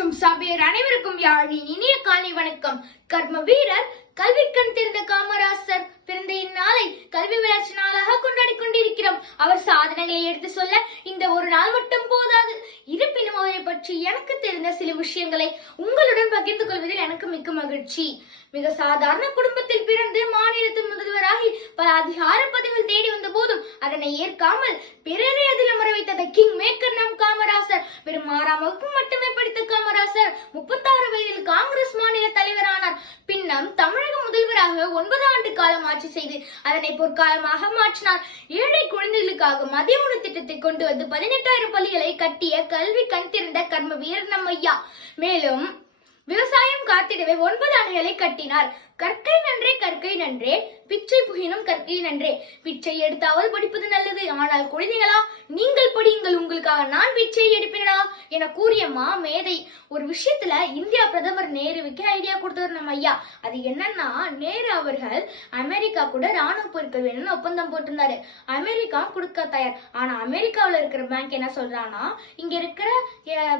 மற்றும் சபையர் அனைவருக்கும் யாழின் இனிய காலை வணக்கம். கர்ம வீரர் கல்விக்கண் தெரிந்த காமராசர் பிறந்த இந்நாளை கல்வி வளர்ச்சி நாளாக கொண்டாடி கொண்டிருக்கிறோம். அவர் சாதனைகளை எடுத்து சொல்ல இந்த ஒரு நாள் மட்டும் போதாது. இருப்பினும் அவரை பற்றி எனக்கு தெரிந்த சில விஷயங்களை உங்களுடன் பகிர்ந்து கொள்வதில் எனக்கு மிக்க மகிழ்ச்சி. மிக சாதாரண குடும்பத்தில் பிறந்து மாநிலத்தின் முதல்வராகி பல அதிகார பதவிகள் தேடி வந்த போதும் அதனை ஏற்காமல் பிறரை அதில் அமர வைத்த கிங் மேக்கர் நம் காமராசர். வெறும் 6ஆம் வகுப்பு மட்டுமே படித்த காமராசர் 36 வயதில் காங்கிரஸ் மாநில தலைவரானார். பின்னம் தமிழக முதல்வராக 9 ஆண்டு காலம் ஆட்சி செய்து அதனை பொற்காலமாக மாற்றினார். ஏழை குழந்தைகளுக்காக மதிய உணவு திட்டத்தை கொண்டு வந்து 18,000 பள்ளிகளை கட்டிய கல்வி கண் திறந்த கர்ம வீரர் நம் ஐயா. மேலும் விவசாயம் காத்திடவே 9 அணைகளை கட்டினார். கற்கை நன்றே கற்கை நன்றே, பிச்சை புகினும் கற்கை நன்றே. பிச்சை எடுத்தாவது படிப்பது நல்லது, ஆனால் குழந்தைகளா நீங்கள் படியுங்கள், உங்களுக்காக நான் பிச்சை எடுப்பேனா என கூறிய மேதை. ஒரு விஷயத்துல இந்தியா பிரதமர் நேருவுக்கு ஐடியா கொடுத்தவர் நம்ம ஐயா. அது என்னன்னா, நேரு அவர்கள் அமெரிக்கா கூட ராணுவ பொருட்கள் வேணும்னு ஒப்பந்தம் போட்டிருந்தாரு. அமெரிக்கா கொடுக்க தயார். ஆனா அமெரிக்காவில இருக்கிற பேங்க் என்ன சொல்றான்னா, இங்க இருக்கிற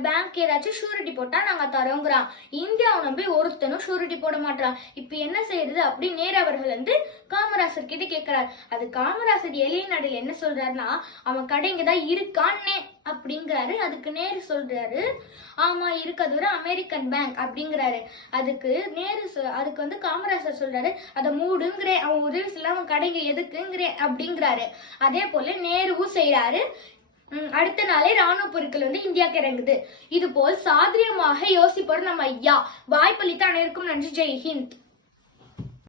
பேங்க் ஏதாச்சும் ஷூரிட்டி போட்டா நாங்க தரோங்கிறான். இந்தியாவை நம்பி ஒருத்தனும் ஷூரிட்டி போட மாட்டான். இப்ப என்ன செய்யறது அப்படி நேரு அவர்கள் வந்து காமராசர் கிட்ட கேட்கிறார். அது காமராசர் எளிய நாடுல என்ன சொல்றாருன்னா, அவன் கடைங்கதான் இருக்கான்னே அப்படிங்கிறாரு. அதுக்கு நேரு சொல்றாரு, ஆமா இருக்கு, அது ஒரு அமெரிக்கன் பேங்க் அப்படிங்கிறாரு. அதுக்கு அதுக்கு வந்து காமராசர் சொல்றாரு, அதை மூடுங்கிறேன், அவன் உதவி செய்யல, அவன் கடைங்க எதுக்குங்கிறேன் அப்படிங்கிறாரு. அதே போல நேருவும் செய்யறாரு. அடுத்த நாளே ராணுவ பொருட்கள் வந்து இந்தியாவுக்கு இறங்குது. இது போல் சாதுரியமாக யோசிப்பவர் நம்ம ஐயா. வாய்ப்பளித்த அனைவருக்கும் நன்றி. ஜெய் ஹிந்த்.